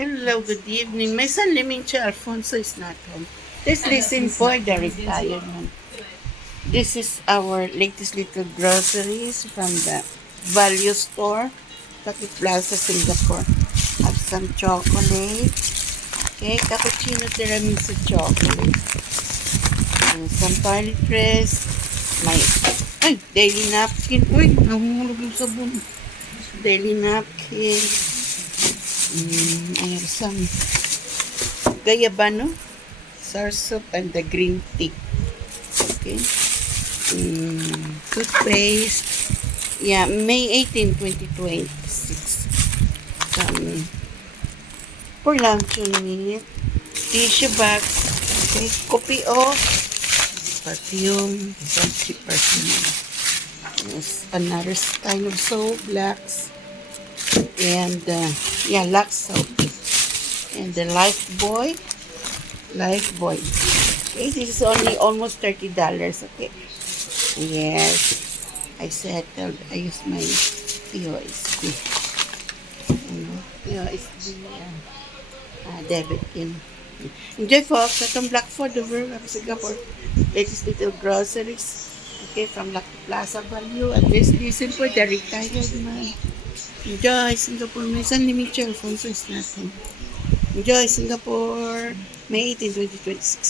Hello, good evening. My son Lemincha Alfonso is not home. Let's listen for the retirement. This is our latest little groceries from the value store, Taki Plaza, Singapore. Have some chocolate. Okay, cappuccino tiramisu chocolate. And some toiletries. My daily napkin. Uy, nahulog yung sabon. Daily napkin. I have some gayabano, sour soup, and the green tea. Okay. Toothpaste. Yeah, May 18, 2026. Some for luncheon meat. Tissue bags. Okay. Kopi o perfume. Some cheap perfume. Yes, another kind of soap, Lux. And Lux soap. And the Lifebuoy. Okay, this is only almost $30. Okay. Yes. I settled. I use my POSB. POSB debit in. Enjoy, folks. Itong Blackford over Singapore. Latest little groceries. Okay, from Lucky Plaza Value. At least listen for the retired man. Enjoy, Singapore. May San Lemincha Alfonso is natin. Enjoy, Singapore. May 18, 2026.